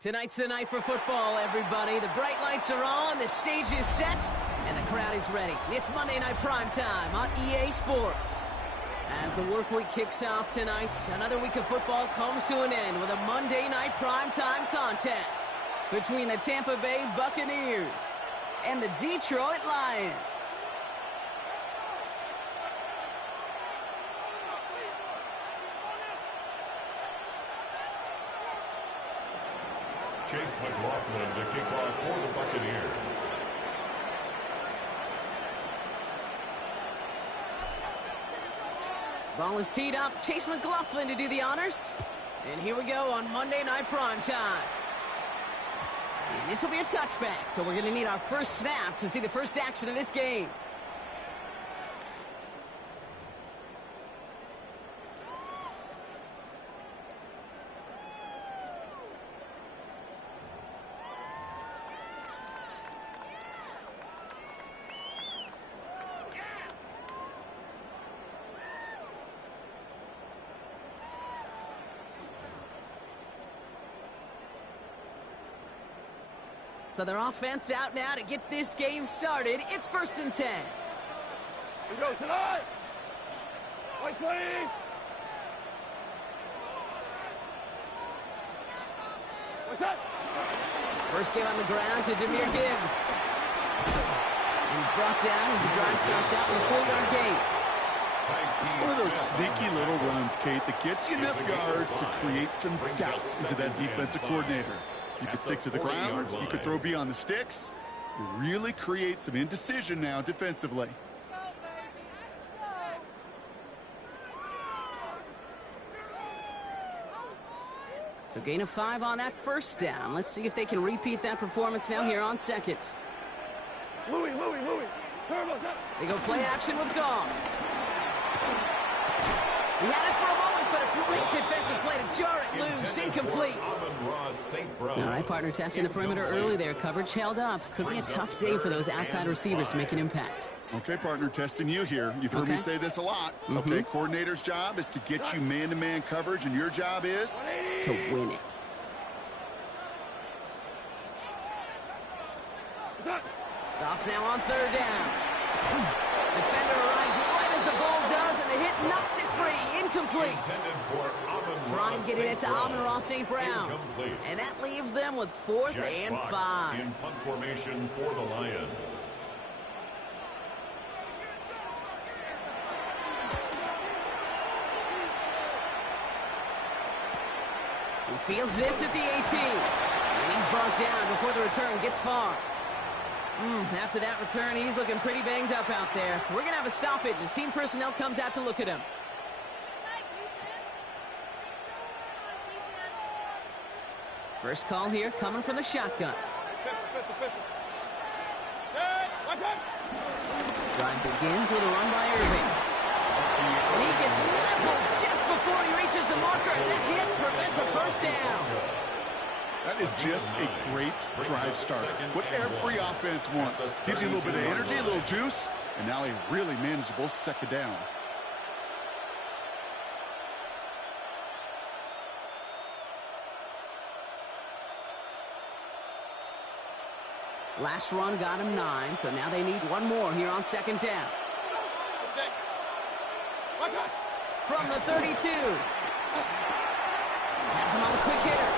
Tonight's the night for football, everybody. The bright lights are on, the stage is set, and the crowd is ready. It's Monday Night Primetime on EA Sports. As the work week kicks off tonight, another week of football comes to an end with a Monday Night Primetime contest between the Tampa Bay Buccaneers and the Detroit Lions. Chase McLaughlin to kick off for the Buccaneers. Ball is teed up. Chase McLaughlin to do the honors. And here we go on Monday Night Primetime. And this will be a touchback, so we're going to need our first snap to see the first action of this game. So their offense out now to get this game started. It's 1st and 10. Here we go tonight. White please. What's that? First game on the ground to Jahmyr Gibbs. And he's brought down as the drive starts out with a 4-yard gain. It's one of those sneaky little runs, Kate, that gets you enough yards to create some doubt into that defensive coordinator. You could stick to the ground, you could throw beyond the sticks. You really create some indecision now defensively. So gain of 5 on that first down. Let's see if they can repeat that performance now here on second. Louis. They go play action with Goff. He had it for a moment, but a great defensive play to jar it loose. Incomplete. All right, partner testing the perimeter early there. Coverage held up. Could be a tough day for those outside receivers to make an impact. Okay, partner, testing you here. You've heard me say this a lot. Okay, coordinator's job is to get you man-to-man coverage, and your job is? To win it. Goff now on 3rd down. Defender arrives right as the ball does, and the hit knocks it free. Incomplete. Trying getting it to Amon-Ra St. Brown. And that leaves them with 4th and 5. In punt formation for the Lions. He fields this at the 18. And he's brought down before the return gets far. After that return, he's looking pretty banged up out there. We're going to have a stoppage as team personnel comes out to look at him. First call here coming from the shotgun. Drive begins with a run by Irving. And he gets leveled just before he reaches the marker, and that hit prevents a first down. That is just a great drive starter. What every offense wants. Gives you a little bit of energy, a little juice, and now a really manageable 2nd down. Last run got him 9, so now they need one more here on 2nd down. From the 32. Has him on the quick hitter.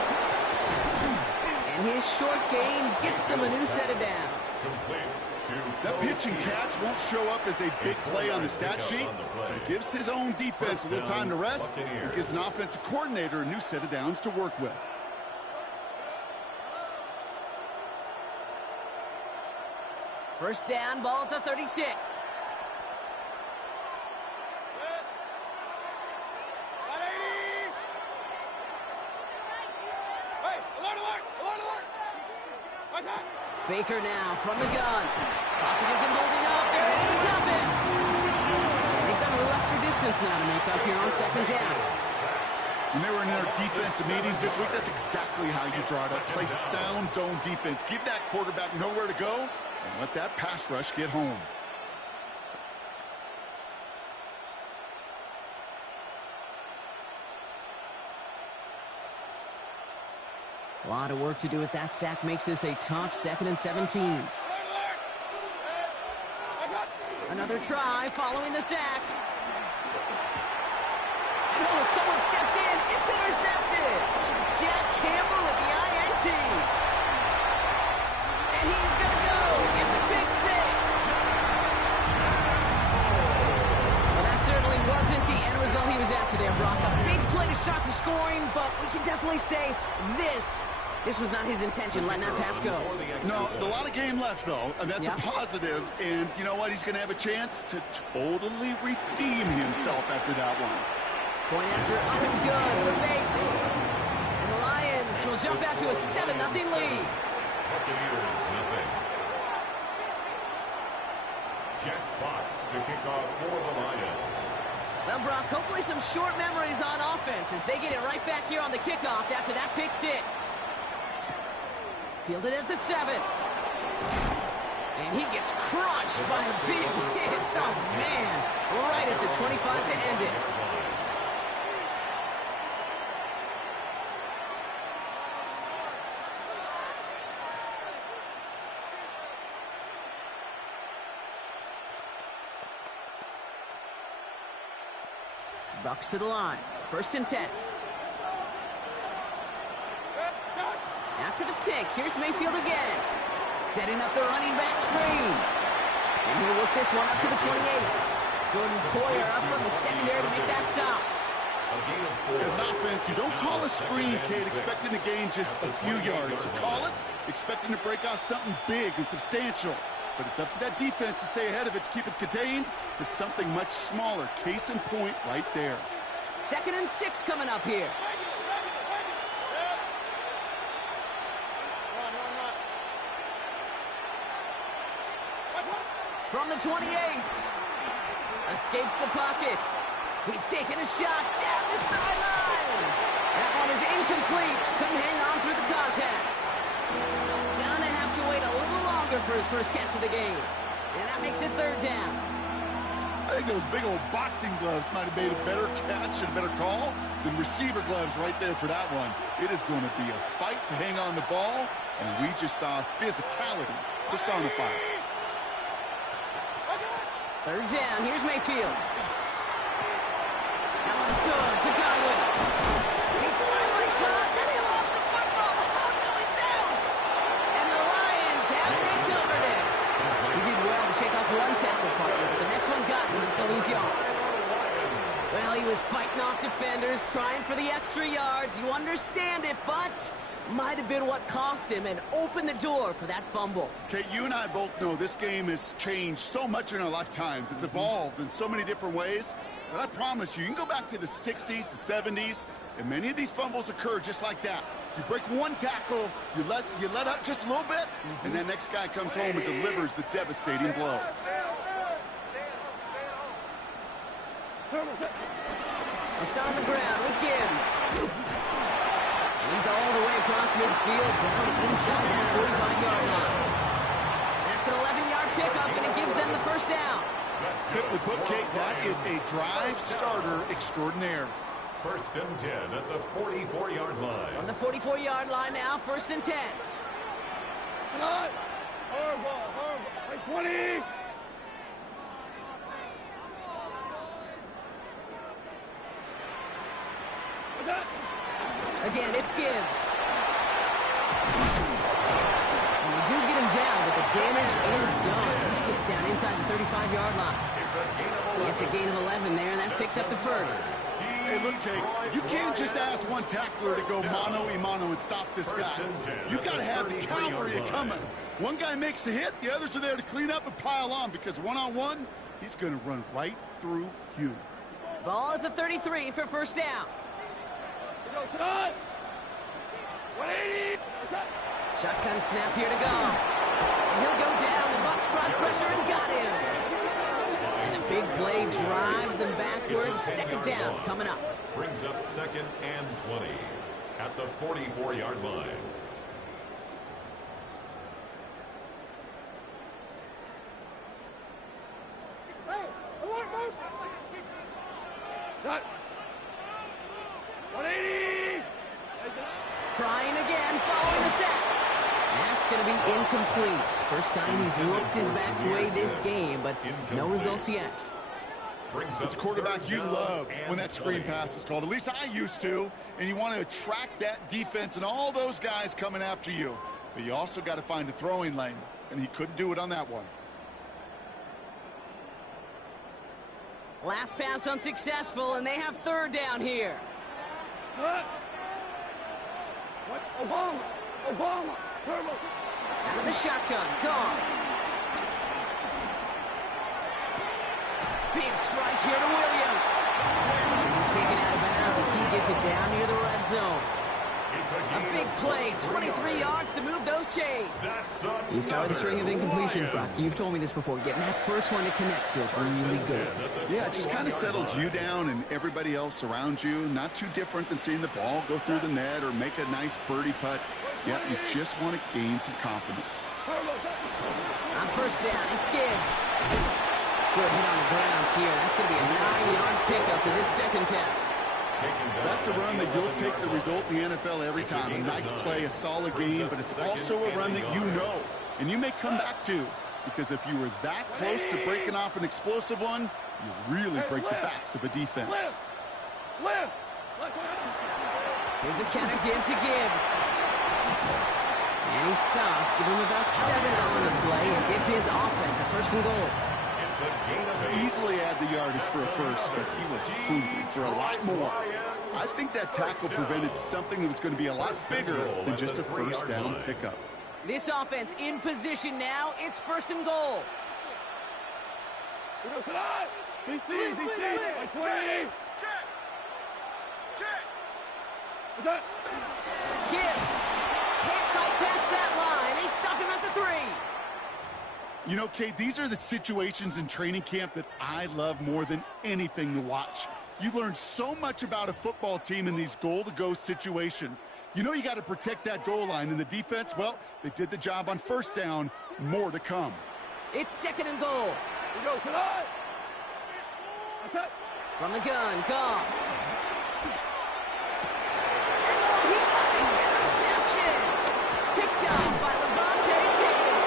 And his short game gets them a new set of downs. That pitch and catch won't show up as a big play on the stat sheet, but it gives his own defense a little time to rest. It gives an offensive coordinator a new set of downs to work with. First down, ball at the 36. Baker now from the gun. Pocket isn't holding up. They're ready to dump it. They've got a little extra distance now to make up here on 2nd down. When they were in their defensive meetings this week, that's exactly how you draw it up. Play sound zone defense. Give that quarterback nowhere to go and let that pass rush get home. A lot of work to do as that sack makes this a tough 2nd and 17. Another try following the sack. And oh, someone stepped in. It's intercepted. Jack Campbell at the INT. And he's going to go. It's a big 6. Well, that certainly wasn't the end result he was after there, Brock. A big play to start the scoring, but we can definitely say this was not his intention, letting that pass go. No, a lot of game left, though, and that's a positive. And you know what? He's going to have a chance to totally redeem himself after that one. Point after up and good for Bates. And the Lions will jump out to a 7-0 lead. Buccaneers, nothing. Jack Fox to kick off for the Lions. Well, Brock, hopefully some short memories on offense as they get it right back here on the kickoff after that pick 6. Fielded at the 7. And he gets crushed by a big hit. Oh, man. Right at the 25 to end it. Bucs to the line. 1st and 10. After the pick, here's Mayfield again. Setting up the running back screen. And he'll work this one up to the 28. Jordan Poyer up from the secondary to make that stop. As an offense, you don't call a screen, Kate, expecting to gain just a few yards. You call it expecting to break off something big and substantial. But it's up to that defense to stay ahead of it, to keep it contained to something much smaller. Case in point right there. 2nd and 6 coming up here. From the 28. Escapes the pocket. He's taking a shot down the sideline. That one is incomplete. Couldn't hang on through the contact. Gonna have to wait a little longer for his first catch of the game. And that makes it 3rd down. I think those big old boxing gloves might have made a better catch and a better call than receiver gloves right there for that one. It is going to be a fight to hang on the ball, and we just saw physicality personified. 3rd down. Here's Mayfield. That one's good to Godwin. He's finally caught, and he lost the football. Oh, no, it's out. And the Lions have recovered it. He did well to shake off one tackle partner, but the next one got him. He's going to lose yards. Well, he was fighting off defenders, trying for the extra yards. You understand it, but might have been what cost him and opened the door for that fumble. Okay, you and I both know this game has changed so much in our lifetimes. It's evolved in so many different ways. But I promise you, you can go back to the 60s, the 70s, and many of these fumbles occur just like that. You break one tackle, you let up just a little bit, and that next guy comes home and delivers the devastating blow. He'll start on the ground with Gibbs. He's all the way across midfield, down inside that 45-yard line. That's an 11-yard pickup, and it gives them the 1st down. Simply put, Kate, that is a drive starter extraordinaire. 1st and 10 at the 44-yard line. On the 44-yard line now, 1st and 10. Hard ball. Right 20. What's that? Again, it's Gibbs. And they do get him down, but the damage is done. This gets down inside the 35-yard line. It's a gain of 11 there, and that picks up the 1st. Hey, look, Kate, you can't just ask one tackler to go mano-a-mano and stop this guy. You got to have the cavalry coming. One guy makes a hit, the others are there to clean up and pile on, because one-on-one, he's going to run right through you. Ball at the 33 for 1st down. Go tonight. 180. Shotgun snap here to go. And he'll go down. The Bucs brought pressure and got him. And the big play drives them backwards. 2nd down coming up. Brings up 2nd and 20 at the 44-yard line. trying again following the sack. That's going to be incomplete. First time he's looked his back's way this game, but no results yet. As a quarterback, you love when that screen pass is called. At least I used to. And you want to attract that defense and all those guys coming after you. But you also got to find a throwing lane. And he couldn't do it on that one. Last pass unsuccessful, and they have third down here. What? Obama. Turbo. Out of the shotgun. Gone. Big strike here to Williams. And he's taken out of bounds as he gets it down near the red zone. A big play, 23 yards to move those chains. You start with a string of incompletions, Brock. You've told me this before. Getting that first one to connect feels really good. Yeah, it just kind of settles you down and everybody else around you. Not too different than seeing the ball go through the net or make a nice birdie putt. Yeah, you just want to gain some confidence. On first down, it's Gibbs. Good hit on the grounds here. That's going to be a 9-yard pickup as it's second down. That's a run that you'll take the result in the NFL every time. A nice play, a solid game, but it's also a run that you know, and you may come back to, because if you were that close to breaking off an explosive one, you really break the backs of a defense. Here's a count again to Gibbs. And he stops. Give him about 7 on the play and give his offense a first and goal. Easily add the yardage for a first, but he was hungry for a lot more. I think that tackle prevented something that was going to be a lot bigger than just a first down pickup. This offense in position now. It's first and goal. DC, by 20. Gibbs can't bypass that line. They stop him at the 3. You know, Kate, these are the situations in training camp that I love more than anything to watch. You learn so much about a football team in these goal-to-go situations. You know you got to protect that goal line, and the defense, well, they did the job on first down. More to come. It's second and goal. We go tonight. That's it. From the gun, Goff. And oh, he got it. Interception. Picked up by Levante David.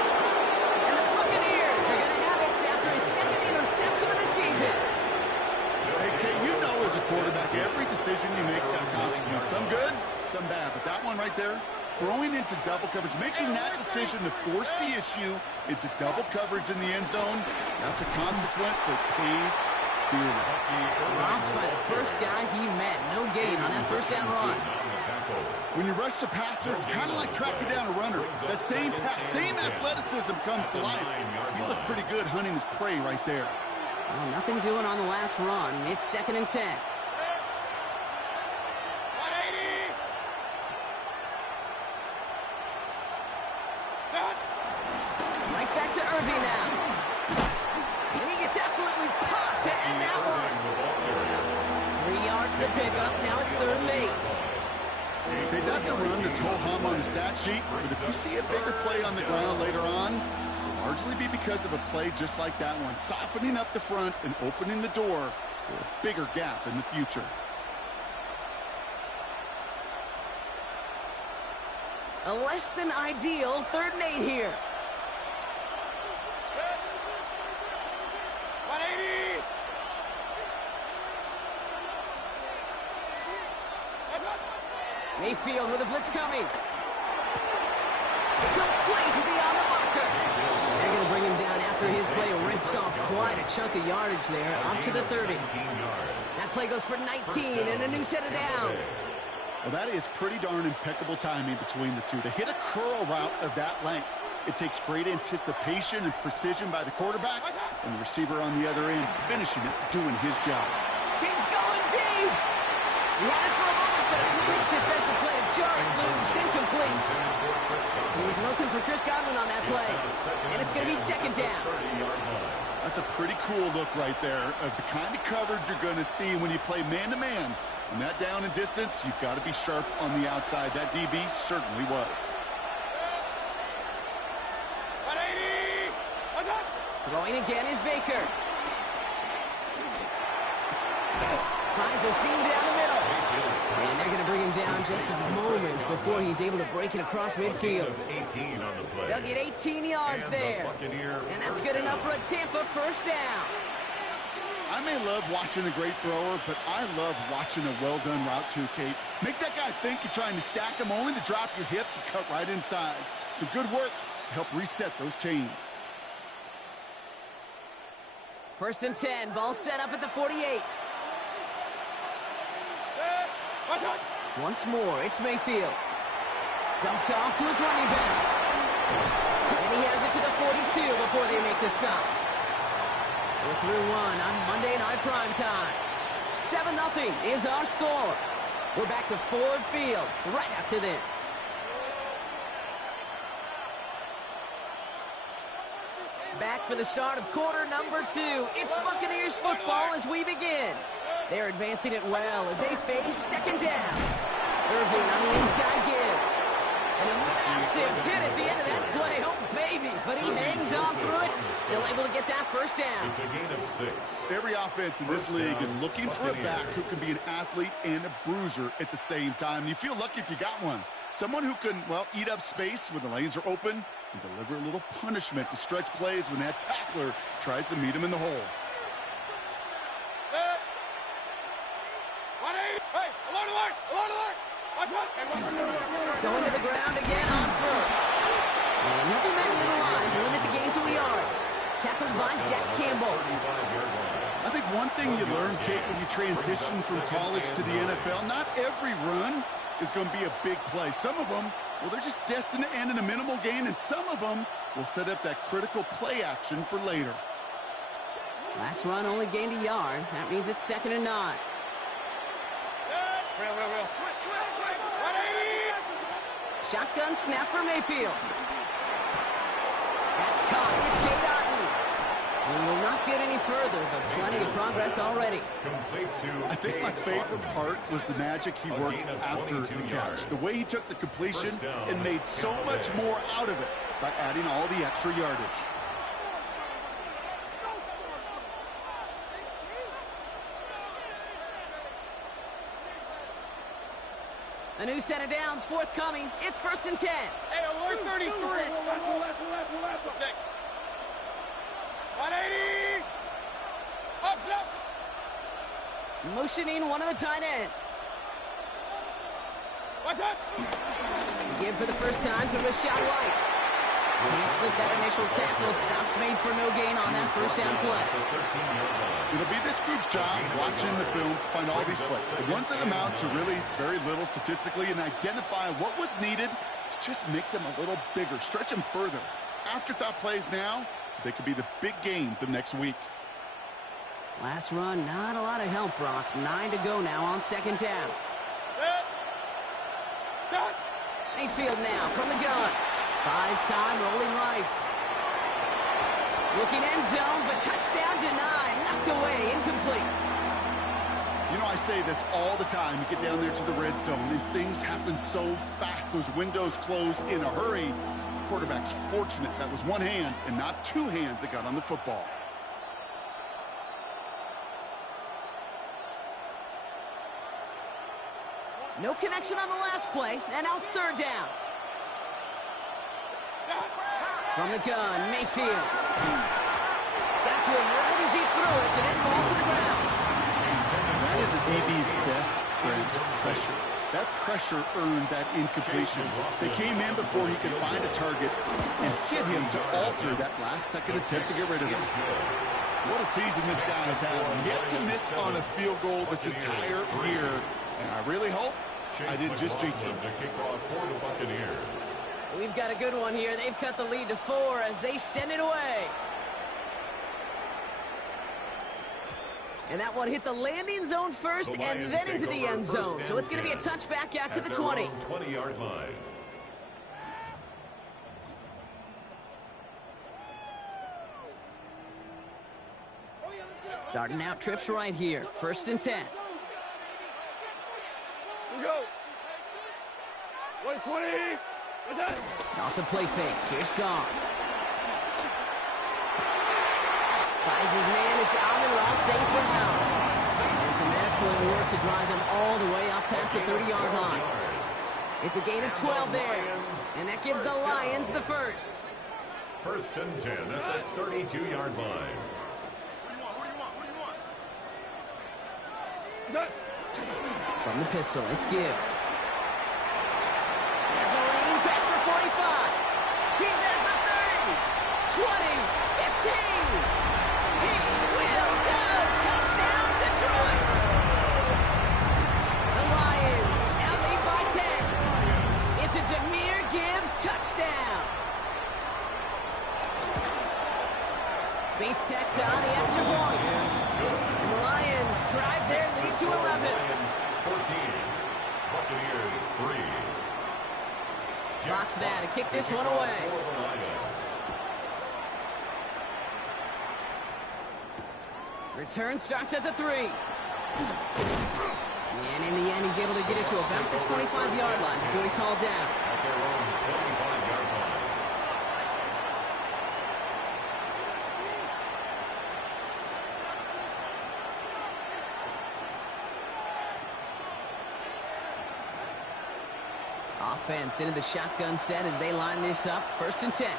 And the Buccaneers are going to have it after his second interception of the season. Hey, Kate, you know as a quarterback, every decision you make has consequence. Some good, some bad. But that one right there, throwing into double coverage, making that decision to force the issue into double coverage in the end zone, that's a consequence that pays dearly. Dropped by the first guy he met. No gain on that first down run. When you rush the passer, it's kind of like tracking down a runner. That same athleticism comes to life. You look pretty good hunting his prey right there. Well, nothing doing on the last run. It's second and 10. Right back to Irby now. And he gets absolutely popped to end that one. 3 yards to pick up. Now it's third and 8. Okay, that's a run that's ho-hum on the stat sheet, but if you see a bigger play on the ground later on, it'll largely be because of a play just like that one, softening up the front and opening the door for a bigger gap in the future. A less than ideal third and 8 here. 180. Mayfield with a blitz coming. Complete beyond the marker. They're going to bring him down after his play rips off quite a chunk of yardage there, up to the 30. That play goes for 19 and a new set of downs. Well, that is pretty darn impeccable timing between the two. To hit a curl route of that length, it takes great anticipation and precision by the quarterback, and the receiver on the other end finishing it, doing his job. He's going deep. He had it for a moment, but a great defensive play to jar it loose, incomplete. He was looking for Chris Godwin on that play, and it's going to be second down. That's a pretty cool look right there of the kind of coverage you're going to see when you play man-to-man. And that down and distance, you've got to be sharp on the outside. That DB certainly was. 180. Throwing again is Baker. Finds a seam down the middle. And they're going to bring him down down just a moment before he's able to break it across midfield. 18 on the play. They'll get 18 yards there. And that's good enough for a Tampa first down. I may love watching a great thrower, but I love watching a well-done route too, Kate. Make that guy think you're trying to stack him only to drop your hips and cut right inside. Some good work to help reset those chains. First and 10, ball set up at the 48. Once more, it's Mayfield. Dumped off to his running back. And he has it to the 42 before they make the stop. We're through one on Monday Night Primetime. 7-0 is our score. We're back to Ford Field right after this. Back for the start of quarter number 2. It's Buccaneers football as we begin. They're advancing it well as they face second down. Irving on the inside give. And a massive hit at the end of that play. Oh, baby. But he hangs on through it. Still able to get that first down. It's a gain of 6. Every offense in this league is looking for a back who can be an athlete and a bruiser at the same time. You feel lucky if you got one. Someone who can, well, eat up space when the lanes are open and deliver a little punishment to stretch plays when that tackler tries to meet him in the hole. Going to the ground again on first. And he'll be making the line to limit the gain to a yard. Tackled by Jack Campbell. I think one thing you learn, Kate, when you transition from college to the NFL, not every run is going to be a big play. Some of them, well, they're just destined to end in a minimal gain, and some of them will set up that critical play action for later. Last run only gained a yard. That means it's 2nd and 9. Shotgun snap for Mayfield. That's caught. It's Cade Otton. We will not get any further, but plenty of progress already. I think my favorite part was the magic he worked after the catch. The way he took the completion and made so much more out of it by adding all the extra yardage. A new set of downs forthcoming. It's 1st and 10. Hey, alert 33. Last one. 180. Up. Motioning one of the tight ends. What's up? Give for the first time to Rashad White. Can't slip that initial tackle. Stops made for no gain on that first down play. It'll be this group's job watching the film to find all these plays. The ones that amount to really very little statistically and identify what was needed to just make them a little bigger, stretch them further. Afterthought plays now, they could be the big gains of next week. Last run, not a lot of help, Brock. 9 to go now on 2nd down. Mayfield now from the gun. Buys time, rolling right. Looking end zone, but touchdown denied. Knocked away, incomplete. You know, I say this all the time. You get down there to the red zone, and things happen so fast. Those windows close in a hurry. Quarterback's fortunate that was one hand and not two hands that got on the football. No connection on the last play, and now it's 3rd down. From the gun, Mayfield. Got to him right as he threw it, and it falls to the ground. That is a DB's best friend, pressure. That pressure earned that incompletion. They came in before he could find a target and hit him to alter that last-second attempt to get rid of him. What a season this guy has had. Yet to miss on a field goal this entire year. And I really hope I didn't just jinx him. We've got a good one here. They've cut the lead to 4 as they send it away. And that one hit the landing zone first and then into the end zone. So it's going to be a touchback out to the 20. 20-yard line. Starting out trips right here. 1st and 10. Go. 120. Off the play fake. Here's Goff. Finds his man. It's Amon-Ra St. Brown. And some excellent work to drive them all the way up past the 30-yard line. It's a gain of 12 there. And that gives the Lions the first. 1st and 10 at the 32-yard line. From the pistol, it's Gibbs. Has a lane past the 45. He's at the 30, 20, 15. He will go. Touchdown, Detroit. The Lions now lead by 10. It's a Jahmyr Gibbs touchdown. Beats Texas on the extra point. And the Lions drive their lead to 11. 14. Buccaneers 3. Bucs now to kick this one away. Return starts at the 3. And in the end, he's able to get it to about the 25-yard line before he's hauled down. At their own 25-yard line. Offense into the shotgun set as they line this up. 1st and 10.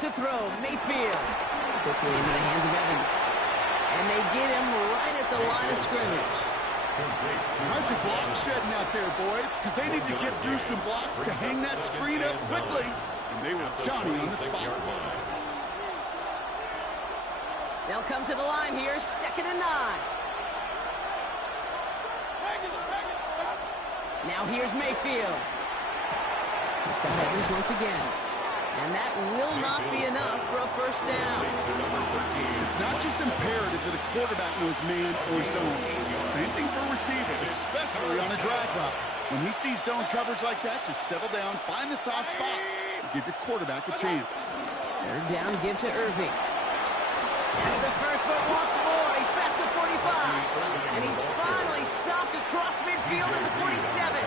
To throw, Mayfield. Quickly into the hands of Evans. And they get him right at the line of scrimmage. How's your block shedding out there, boys? Because they need to get through some blocks to hang that screen up quickly. And they were Johnny on the spot. They'll come to the line here, 2nd and 9. Now here's Mayfield. He's got Evans once again. And that will not be enough for a 1st down. It's not just imperative that a quarterback knows man or zone. Same thing for a receiver, especially on a drag route. When he sees zone coverage like that, just settle down, find the soft spot, and give your quarterback a chance. 3rd down, give to Irving. That's the first, but once more, he's past the 45. And he's finally stopped across midfield at the 47.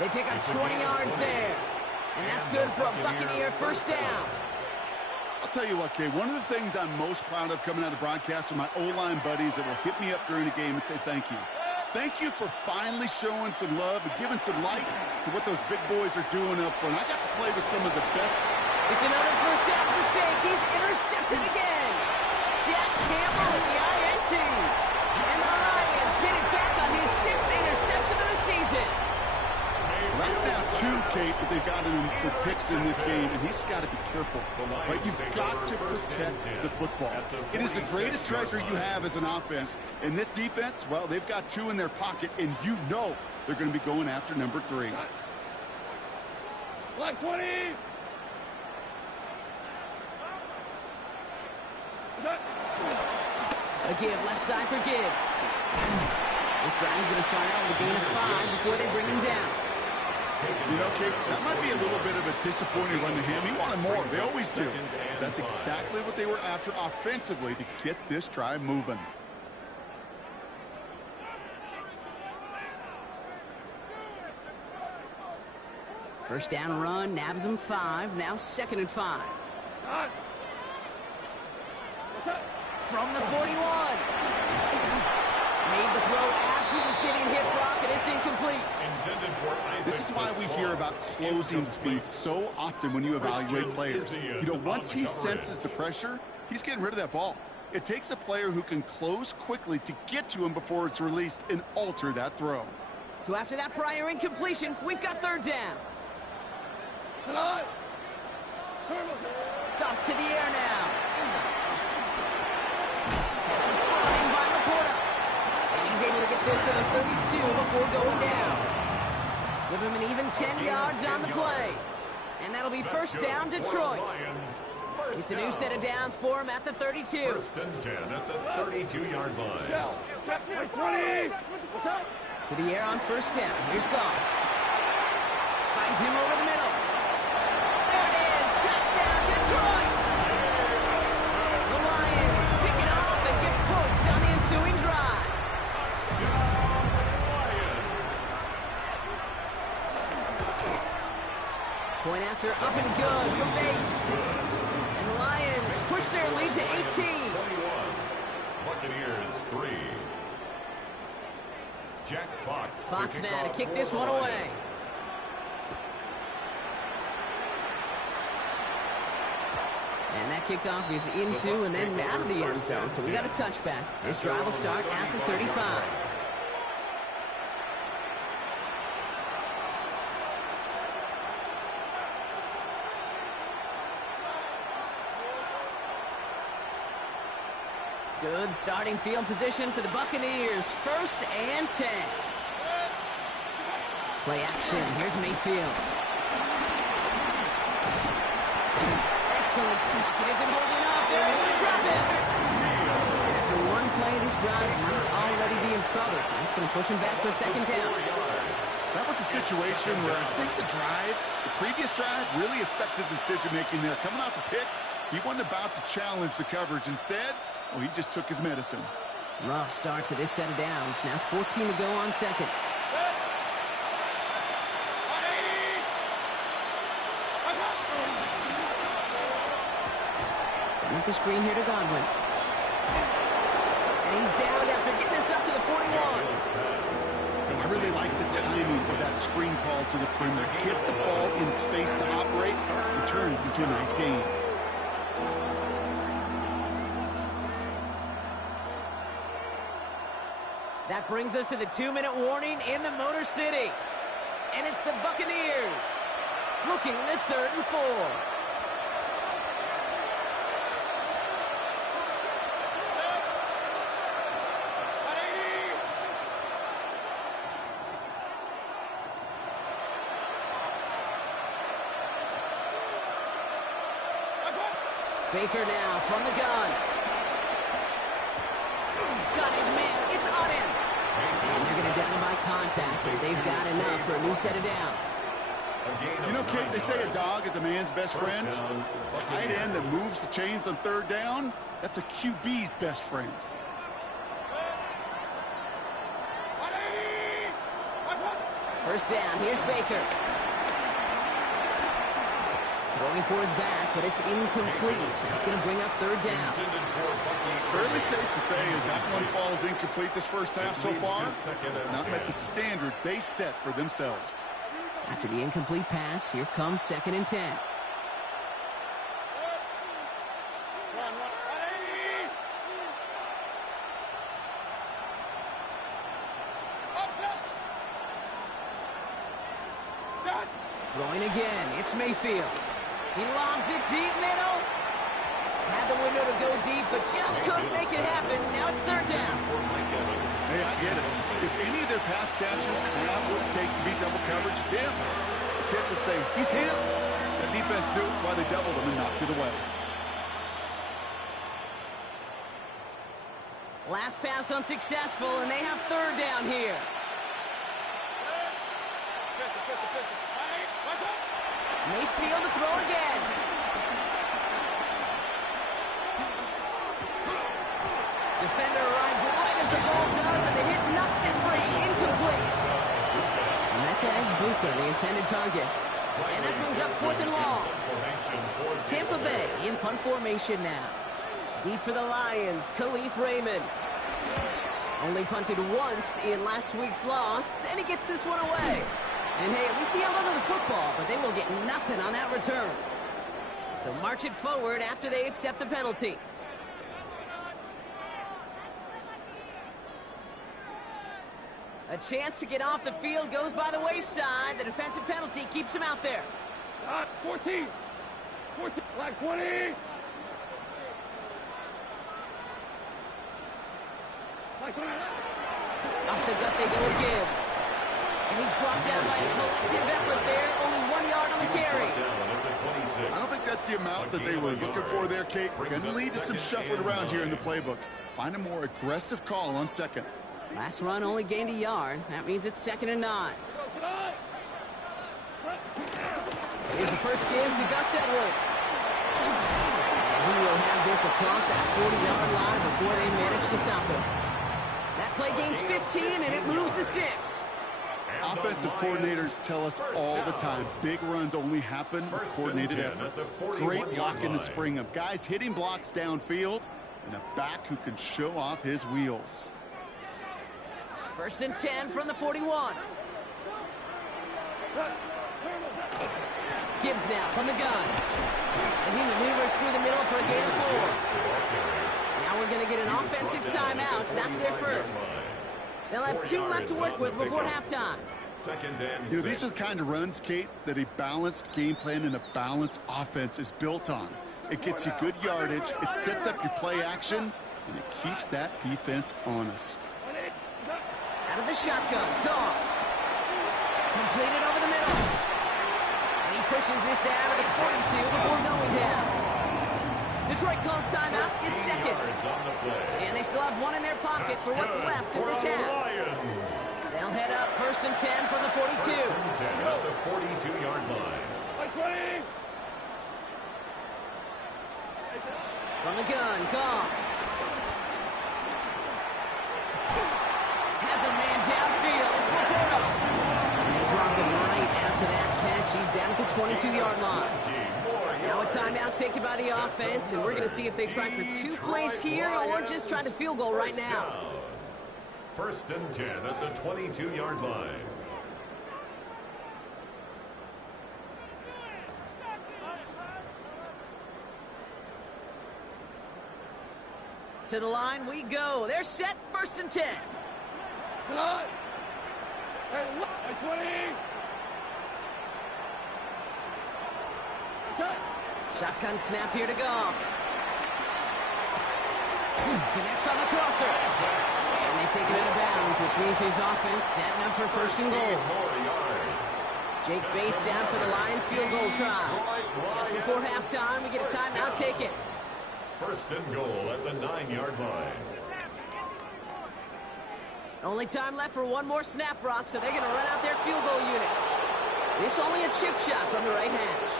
They pick up 20 yards there. And that's good for a Buccaneer 1st down. I'll tell you what, Kay, one of the things I'm most proud of coming out of broadcast are my O-line buddies that will hit me up during the game and say thank you. Thank you for finally showing some love and giving some light to what those big boys are doing up front. I got to play with some of the best. It's another 1st down mistake. He's intercepted again. Jack Campbell at the INT. And the Lions get it back on his 6th interception of the season. Well, that's now 2, Kate, that they've got him for picks in this game, and he's got to be careful. Right? You've got to protect the football. It is the greatest treasure you have as an offense. And this defense, well, they've got 2 in their pocket, and you know they're going to be going after number 3. Black 20! A give left side for Gibbs. This drive is going to start out with a gain of 5 before they bring him down. You know, Kate, that might be a little bit of a disappointing run to him. He wanted more. They always do. That's exactly what they were after offensively to get this drive moving. First down run, nabs him 5. Now 2nd and 5. From the 41. Made the throw as he was getting hit, Brock, and it's incomplete. This is why we hear about closing speed so often when you evaluate players. You know, once he senses the pressure, he's getting rid of that ball. It takes a player who can close quickly to get to him before it's released and alter that throw. So after that prior incompletion, we've got 3rd down. Off to the air now. This is flying by Laporta. And he's able to get this to the 32 before going down. Give him an even 10 yards on the play. And that'll be 1st down, Detroit. It's a new set of downs for him at the 32. 1st and 10 at the 32-yard line. To the air on 1st down. Here's Goff. Finds him over the middle. There it is. Touchdown, Detroit. The Lions pick it off and get points on the ensuing drive. Point after up and good from Bates. And the Lions push their lead to 18. 21. Buccaneers 3. Jack Fox. Fox now to kick this one away. And that kickoff is into and then out of the end zone. So we got a touchback. This drive will start after 35. Good starting field position for the Buccaneers. 1st and 10. Play action. Here's Mayfield. Excellent block. It isn't holding up. They're able to drop it. After one play, this drive might already be in trouble. That's going to push him back for a 2nd down. That was a situation where I think the previous drive, really affected the decision-making there. Coming off a pick, he wasn't about to challenge the coverage. Instead, well, he just took his medicine. Rough start to this set of downs. Now 14 to go on 2nd. Setting up the screen here to Godwin. And he's down after getting this up to the 41. I really like the timing of that screen call to the perimeter. Get the ball in space to operate. It turns into a nice game. That brings us to the 2-minute warning in the Motor City. And it's the Buccaneers looking at 3rd and 4. Baker now from the gun. Got his man. It's on him. And they're going to down him by contact as they've got enough for a new set of downs. You know, Kate, they say a dog is a man's best friend. A tight end that moves the chains on 3rd down, that's a QB's best friend. First down. Here's Baker. Going for his back, but it's incomplete. That's going to bring up 3rd down. Fairly safe to say as that one falls incomplete this first half so far. It's not met the standard they set for themselves. After the incomplete pass, here comes 2nd and 10. Throwing again. It's Mayfield. He lobs it deep middle. Had the window to go deep, but just couldn't make it happen. Now it's 3rd down. Hey, I get it. If any of their pass catchers have what it takes to beat double coverage, it's him. The kids would say, he's him. That defense knew it's why they doubled him and knocked it away. Last pass unsuccessful, and they have 3rd down here. Mayfield to throw again. Defender arrives right as the ball does, and the hit knocks it free. Incomplete. Buka, the intended target. And that brings up 4th and long. Tampa Bay in punt formation now. Deep for the Lions, Khalif Raymond. Only punted once in last week's loss, and he gets this one away. And hey, at least he held onto the football, but they will get nothing on that return. So march it forward after they accept the penalty. A chance to get off the field goes by the wayside. The defensive penalty keeps him out there. 14. 14. Like 20. Like 20. Off the gut they go with Gibbs. And he's brought down by a collective effort there. Only 1 yard on the carry. I don't think that's the amount that they were looking for there, Kate. Going to lead to some shuffling around here in the playbook. Find a more aggressive call on 2nd. Last run only gained a yard. That means it's 2nd and 9. Here's the first Gibbs to Gus Edwards. And he will have this across that 40-yard line before they manage to stop him. That play gains 15, and it moves the sticks. Offensive coordinators tell us all the time, big runs only happen with coordinated efforts. Great block in the spring of guys hitting blocks downfield and a back who can show off his wheels. First and 10 from the 41. Gibbs now from the gun. And he maneuvers through the middle for a gain of 4. Now we're going to get an offensive timeout. That's their first. They'll have 2 left to work with before halftime. You know, these are the kind of runs, Kate, that a balanced game plan and a balanced offense is built on. It gets you good yardage, it sets up your play action, and it keeps that defense honest. Out of the shotgun, Goff. Completed over the middle. And he pushes this down to the 42 before going down. Detroit calls timeout. It's second. And they still have 1 in their pocket for what's left of this half. They'll head up first and 10 from the 42. First and 10 at the 42-yard line. From the gun, Goff. Has a man downfield. It's Laporta. They drop him right after that catch. He's down at the 22-yard line. Now a timeout taken by the offense, and we're going to see if they try for 2 plays here or just try the field goal right now. First and 10 at the 22-yard line. To the line we go. They're set. First and 10. Shotgun snap here to Goff. Connects on the crosser. And they take him out of bounds, which means his offense setting up for first and goal. Jake Bates out for the Lions field goal try. Just before halftime, we get a timeout taken. First and goal at the 9-yard line. Only time left for 1 more snap, Brock, so they're going to run out their field goal unit. This only a chip shot from the right hash.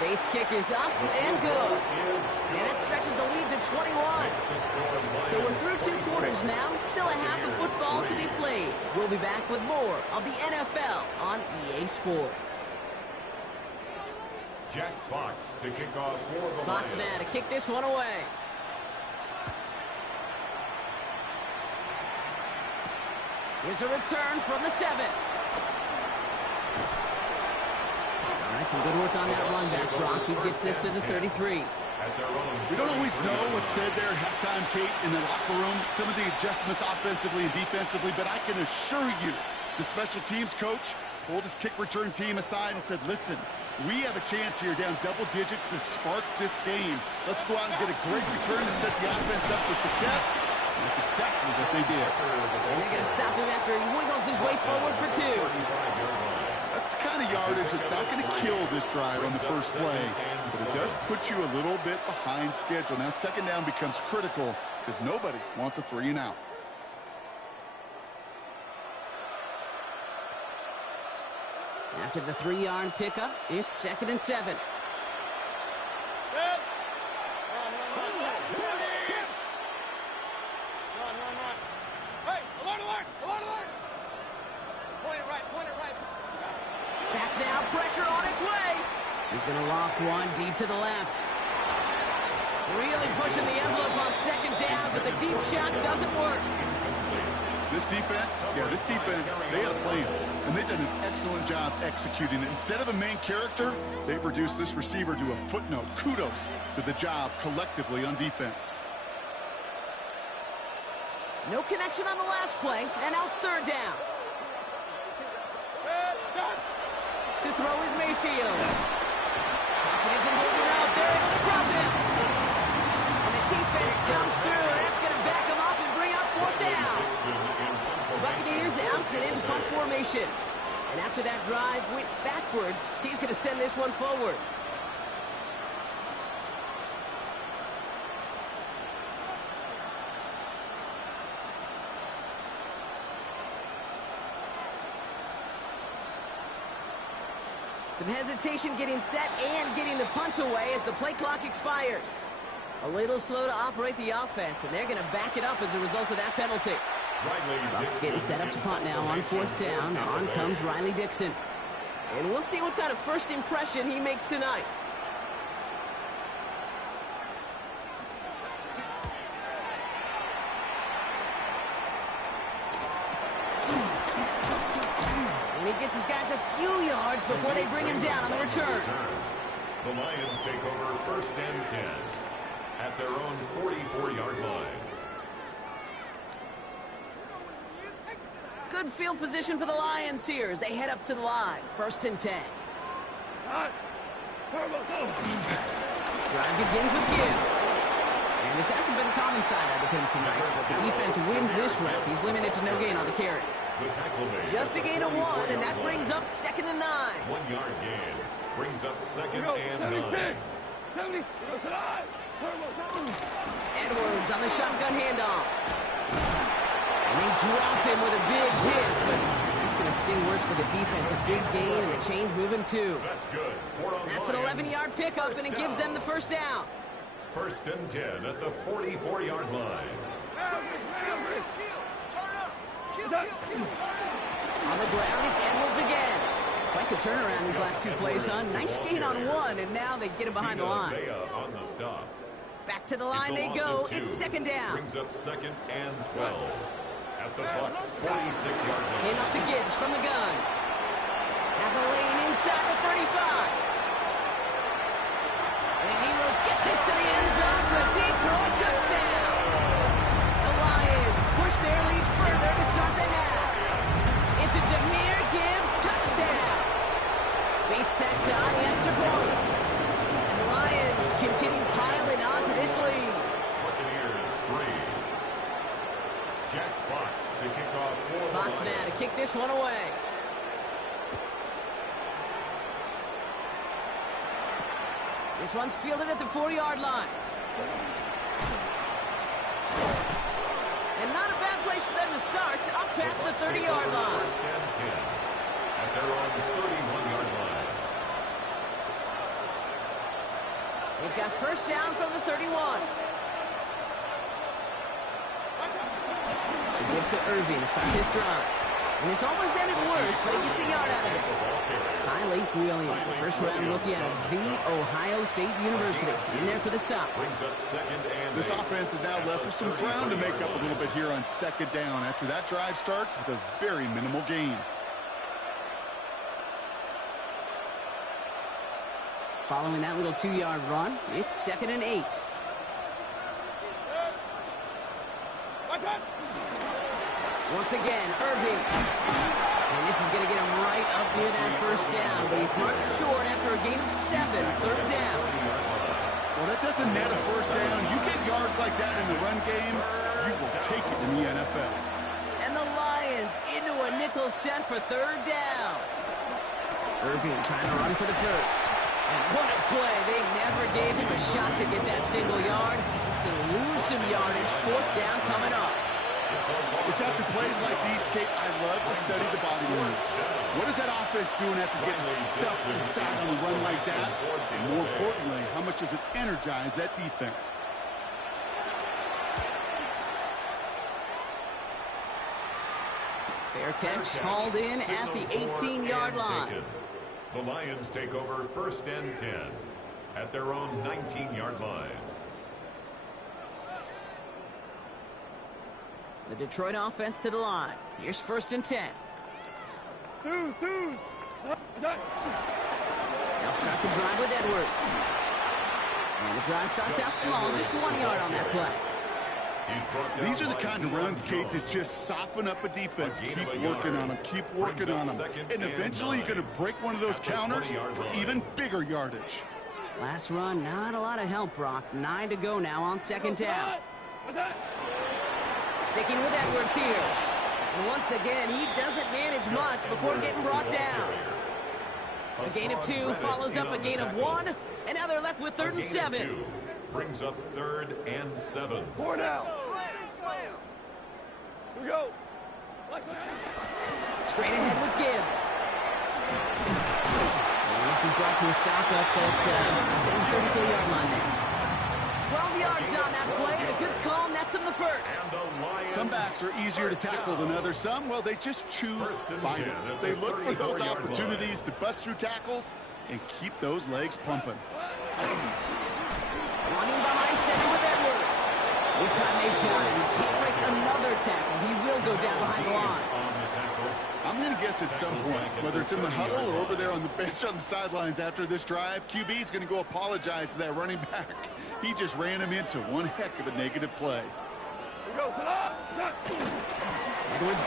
Bates' kick is up and good. And that stretches the lead to 21. So we're through 2 quarters now. Still a half of football to be played. We'll be back with more of the NFL on EA Sports. Jack Fox to kick off for the Fox Lions. now to kick this one away. Here's a return from the 7. All right, some good work on that run back, Brock. He gets this to the 33. We don't always know what's said there at halftime, Kate, in the locker room. Some of the adjustments offensively and defensively, but I can assure you the special teams coach pulled his kick return team aside and said, listen, we have a chance here down double digits to spark this game. Let's go out and get a great return to set the offense up for success. And that's exactly what they did. And they're going to stop him after he wiggles his way forward for 2. That's the kind of yardage that's not going to kill this drive on the first play, but it does put you a little bit behind schedule. Now second down becomes critical because nobody wants a 3 and out. After the 3-yard pickup, it's second and 7. Back now, pressure on its way. He's going to loft one deep to the left. Really pushing the envelope on second down, but the deep shot doesn't work. This defense, they had a plan, and they've done an excellent job executing it. Instead of a main character, they've reduced this receiver to a footnote. Kudos to the job collectively on defense. No connection on the last play, and now it's third down. To throw is Mayfield. He isn't holding out. They're able to drop him. And the defense comes through. That's going to back him up and bring up fourth down. Buccaneers out and into punt formation. And after that drive went backwards, he's going to send this one forward. Some hesitation getting set and getting the punt away as the play clock expires. A little slow to operate the offense, and they're going to back it up as a result of that penalty. Bucs getting set up to punt now on fourth down. On comes Riley Dixon. And we'll see what kind of first impression he makes tonight. his guys a few yards before they bring him down on the return. The Lions take over 1st and 10 at their own 44-yard line. Good field position for the Lions here as they head up to the line. 1st and 10. Drive begins with Gibbs. And this hasn't been a common side out of him tonight, but the defense wins this rep. He's limited to no gain on the carry. Just a gain of 1, and that brings up 2nd and 9. 1-yard gain brings up 2nd and 9. Edwards on the shotgun handoff. And they drop him with a big hit, but it's going to sting worse for the defense. A big gain, and the chain's moving too. That's good. That's an 11-yard pickup, and it gives them the 1st down. 1st and 10 at the 44-yard line. On the ground, it's Edwards again. Quite the turnaround these last 2 plays, son. Nice gain on 1, and now they get him behind the line. On the stop. Back to the line they go. It's 2nd down. Brings up 2nd and 12 at the Bucs 46-yard line. Came up to Gibbs from the gun. Has a lane inside the 35. And he will get this to the end zone for a Detroit touchdown. The Lions push their lead further to start the half. It's a Jahmyr Gibbs touchdown. Beats Texas on the extra point. And the Lions continue piling on to this lead. Buccaneers 3. Jack Fox to kick off for Fox the now Lions. to kick this one away. This one's fielded at the 4-yard line. And not a bad place for them to start, up past the 30-yard line. 1st and 10 at their own 31-yard line. They've got 1st down from the 31. They give to Irving to start his drive. And this almost ended worse, but he gets a yard out of it. Tyler Williams, the first-round rookie out of The Ohio State University, in there for the stop. Brings up 2nd and This 8. offense is now left with some ground to make up a little bit here on 2nd down after that drive starts with a very minimal gain. Following that little 2-yard run, it's 2nd and 8. Once again, Irving. And this is going to get him right up near that 1st down, but he's marked short after a gain of 7, 3rd down. Well, that doesn't net a 1st down. You get yards like that in the run game, you will take it in the NFL. And the Lions into a nickel set for 3rd down. Irving trying to run for the 1st. And what a play. They never gave him a shot to get that single yard. He's going to lose some yardage. 4th down coming up. It's after plays like these, Kate, I love to study the body language. What is that offense doing after getting stuffed inside on a run like that? And more importantly, how much does it energize that defense? Fair catch hauled in at the 18-yard line. The Lions take over 1st and 10 at their own 19-yard line. The Detroit offense to the line. Here's 1st and 10. They'll start the drive with Edwards. And the drive starts out small, just 1 yard on that play. These are the kind of runs, Kate, that just soften up a defense. Keep working on them, keep working on them. And eventually you're going to break one of those counters for even bigger yardage. Last run, not a lot of help, Brock. 9 to go now on 2nd down. Sticking with Edwards here. And once again, he doesn't manage much before getting brought down. A gain of 2 follows up a gain of 1, and now they're left with 3rd and 7. Brings up 3rd and 7. 4 down. Here we go. Straight ahead with Gibbs. And this is brought to a stop up at the 34-yard line there. 12 yards on that play, and a good call nets him the 1st. Some backs are easier to tackle than others. Some, well, they just choose violence. They look for those opportunities to bust through tackles and keep those legs pumping. Running behind center with Edwards. This time they've got him. He can't break another tackle. He will go down behind the line. I I'm going to guess at some point, whether it's in the huddle or over there on the bench on the sidelines after this drive, QB is going to go apologize to that running back. He just ran him into one heck of a negative play. Edwards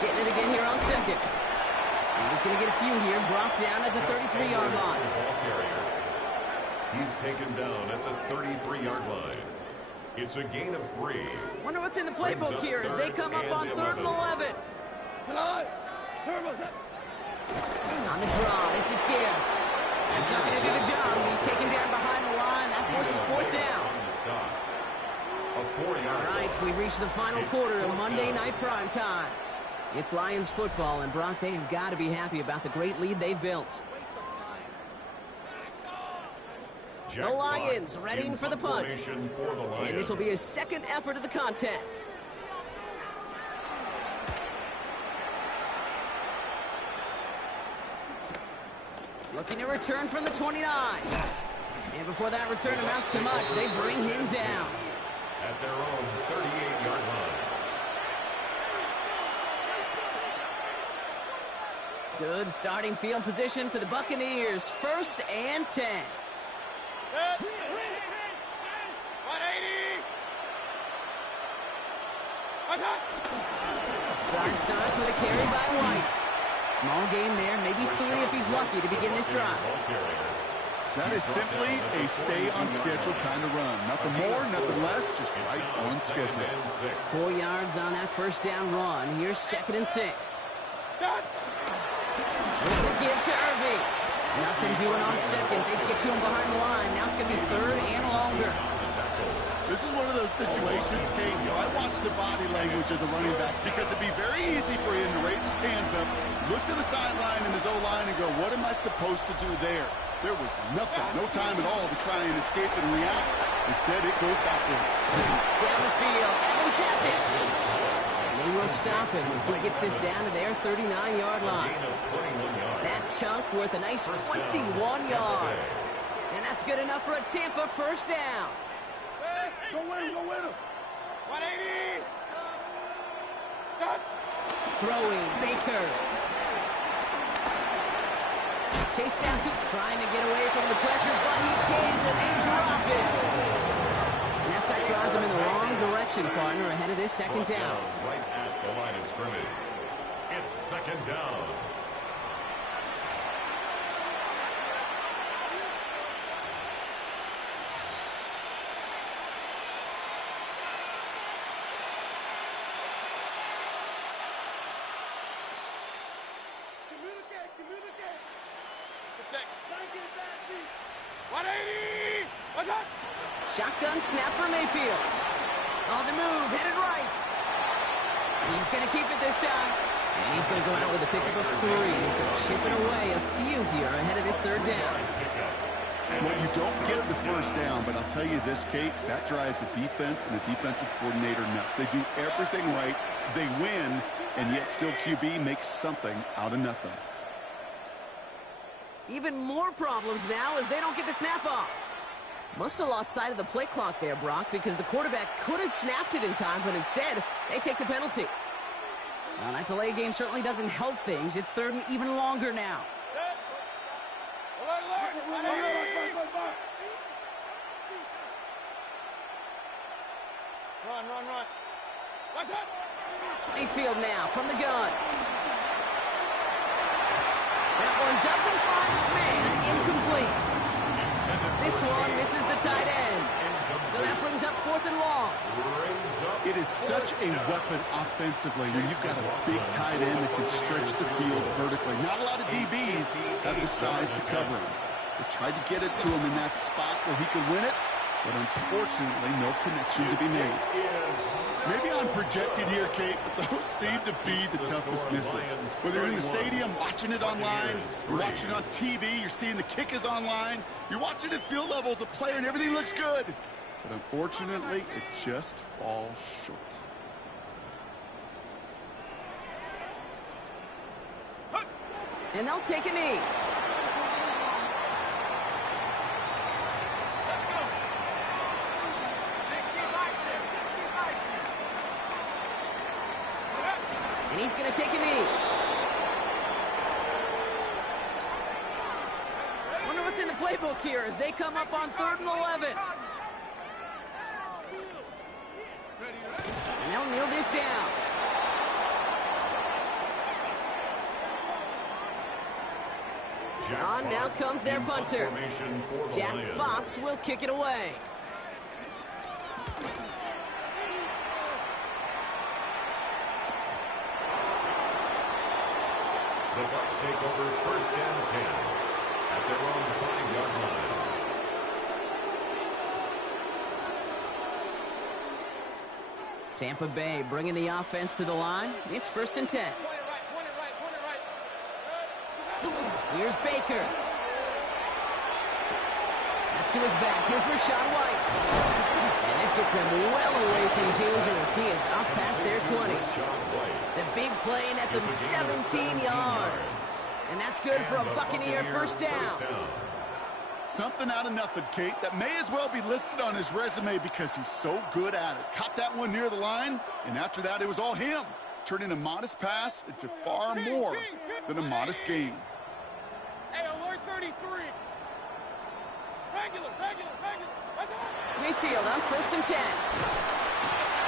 getting it again here on second. He's going to get a few here, brought down at the 33-yard line. He's taken down at the 33-yard line. It's a gain of 3. Wonder what's in the playbook here as they come up on 3rd and 11. On the draw, this is Gibbs. That's not going to do the job. He's taken down behind the line. That forces 4th down. All right, we reach the final quarter of Monday Night Prime Time. It's Lions football, and Brock, they have got to be happy about the great lead they've built. The Lions readying for the punt. And this will be his second effort of the contest. Looking to return from the 29. And before that return amounts to much, they bring him down. At their own 38-yard line. Good starting field position for the Buccaneers. 1st and 10. 180. Drive starts with a carry by White. Small gain there, maybe 3 if he's lucky to begin this drive. That is simply a stay-on-schedule kind of run. Nothing more, nothing less, just right on schedule. 4 yards on that 1st down run. Here's 2nd and 6. Here's the give to Irving. Nothing doing on 2nd. They get to him behind the line. Now it's going to be 3rd and longer. This is one of those situations, Kate, I watch the body language of the running back because it'd be very easy for him to raise his hands up, look to the sideline and his O-line and go, what am I supposed to do there? There was nothing, no time at all to try and escape and react. Instead, it goes backwards. Down the field, Evans has it. And they will stop him as he gets this down to their 39-yard line. That chunk worth a nice 21 yards. And that's good enough for a Tampa 1st down. Go win him, go win him. 180. Throwing, Baker. Chase down to trying to get away from the pressure, but he can't, and they drop it. And that draws him in the wrong direction, partner, ahead of this 2nd down. Right at the line of scrimmage. It's 2nd down. Communicate. 180. What's up? Shotgun snap for Mayfield. On the move, headed right. He's going to keep it this time. And he's going to go out with a pickup of 3. So chipping away a few here ahead of this 3rd down. Well, you don't get the 1st down, but I'll tell you this, Kate, that drives the defense and the defensive coordinator nuts. They do everything right. They win, and yet still QB makes something out of nothing. Even more problems now as they don't get the snap off. Must have lost sight of the play clock there, Brock, because the quarterback could have snapped it in time, but instead, they take the penalty. Well, that delay game certainly doesn't help things. It's 3rd and even longer now. Run. What's up? Mayfield now from the gun. That one doesn't find its man. Incomplete. This one misses the tight end. So that brings up 4th and long. It is such a weapon offensively when you've got a big tight end that can stretch the field vertically. Not a lot of DBs have the size to cover him. They tried to get it to him in that spot where he could win it, but unfortunately no connection to be made. Maybe I'm projected here, Kate, but those seem to be the toughest misses. Whether you're in the stadium, watching it online, you're watching it on TV, you're seeing the kick is online, you're watching at field level as a player and everything looks good. But unfortunately, it just falls short. And they'll take a knee. And he's going to take a knee. What's in the playbook here as they come up on 3rd and 11? And they'll kneel this down. On now comes their punter. Jack Fox will kick it away. The Bucs take over 1st and 10 at their own 5-yard line. Tampa Bay bringing the offense to the line. It's 1st and 10. Here's Baker. That's to his back. Here's Rachaad White. And this gets him well away from danger as he is up past their 20. The big play nets him 17 yards. And that's good for a Buccaneer first down. Something out of nothing, Kate, that may as well be listed on his resume because he's so good at it. Caught that one near the line, and after that, it was all him. Turning a modest pass into far more than a modest gain. Hey, alert 33. Regular. Mayfield on 1st and 10.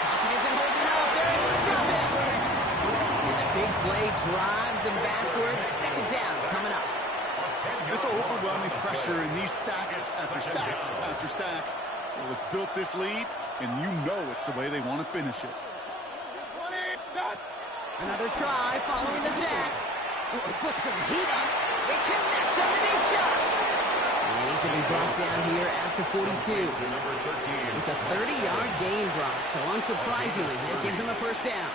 Pocket isn't holding up. There it is, drop it. And the big play drives them backwards. 2nd down coming up. This overwhelming pressure and these sacks after sacks after sacks. Well, it's built this lead, and you know it's the way they want to finish it. Another try following the sack. Oh, it puts some heat on. They connect on the deep shot. And he's going to be brought down here at the 42. It's a 30-yard gain, Brock. So unsurprisingly, that gives him a first down.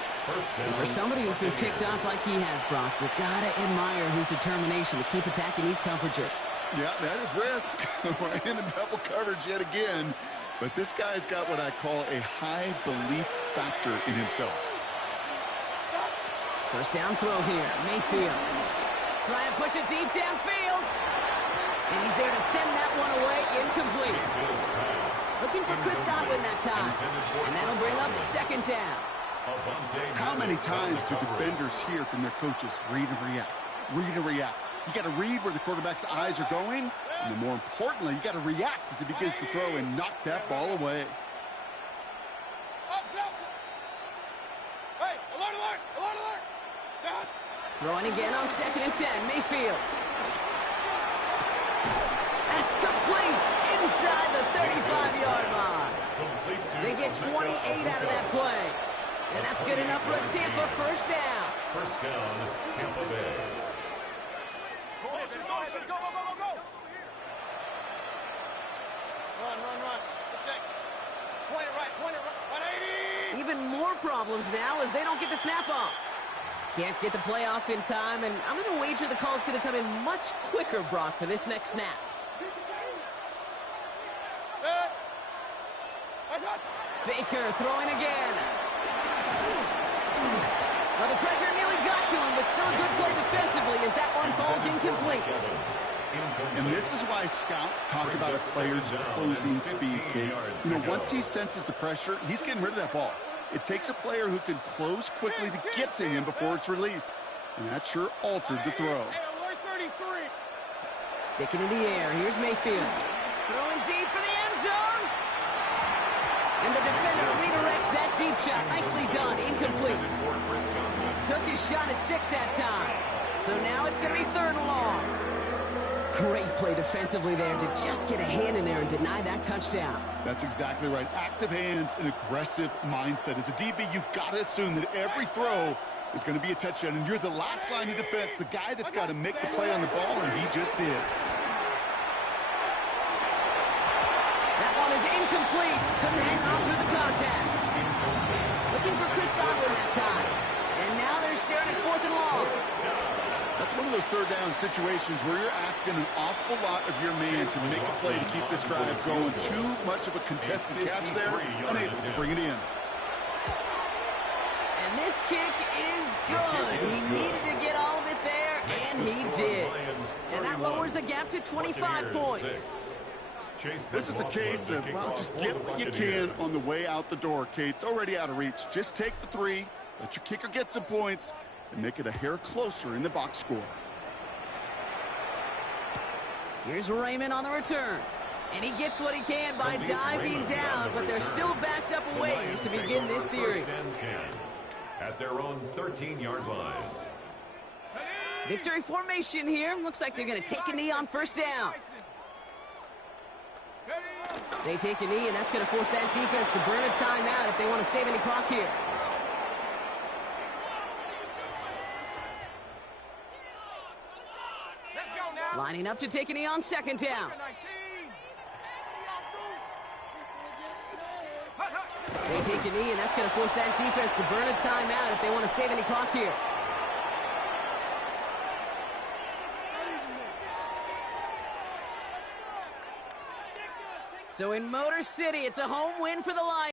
And for somebody who's been picked off like he has, Brock, you gotta admire his determination to keep attacking these coverages. Yeah, that is risk. Right into double coverage yet again. But this guy's got what I call a high belief factor in himself. First down throw here, Mayfield. Try and push it deep downfield. And he's there to send that one away, incomplete. Looking for Chris Godwin that time. And that'll bring up 2nd down. How many times do defenders hear from their coaches, read and react, read and react? You got to read where the quarterback's eyes are going, and then more importantly, you got to react as he begins to throw and knock that ball away. Hey, alert! Throwing again on 2nd and 10, Mayfield. That's complete inside the 35-yard line. They get 28 out of that play. And that's good enough for a Tampa first down. First down, Tampa Bay. Go. Run. Point it right. 180. Even more problems now as they don't get the snap off. Can't get the play off in time, and I'm going to wager the call's going to come in much quicker, Brock, for this next snap. Baker throwing again. Well, the pressure nearly got to him, but still a good play defensively as that one falls incomplete. And this is why scouts talk about a player's closing speed, Kate. You know, once he senses the pressure, he's getting rid of that ball. It takes a player who can close quickly to get to him before it's released. And that sure altered the throw. Sticking in the air, here's Mayfield. Throwing deep for the end zone. And the defender redirects that deep shot. Nicely done, incomplete. Took his shot at 6 that time. So now it's going to be 3rd and long. Great play defensively there to just get a hand in there and deny that touchdown. That's exactly right. Active hands and aggressive mindset. As a DB, you've got to assume that every throw is going to be a touchdown, and you're the last line of defense, the guy that's got to make the play on the ball, and he just did. That one is incomplete. Couldn't hang on through the contact. Looking for Chris Godwin that time. And now they're staring at 4th and long. That's one of those 3rd down situations where you're asking an awful lot of your man to make a play to keep this drive going. Too much of a contested catch there, unable to bring it in. And this kick is good. He needed to get all of it there, and he did. And that lowers the gap to 25 points. This is a case of, well, just get what you can on the way out the door, Kate. It's already out of reach. Just take the 3, let your kicker get some points, and make it a hair closer in the box score. Here's Raymond on the return. And he gets what he can by diving down, but they're still backed up a ways to begin this series. First and 10 at their own 13-yard line. Victory formation here. Looks like they're going to take a knee on first down. They take a knee, and that's going to force that defense to burn a timeout if they want to save any clock here. Lining up to take a knee on second down. They take a knee, and that's going to force that defense to burn a timeout if they want to save any clock here. So in Motor City, it's a home win for the Lions.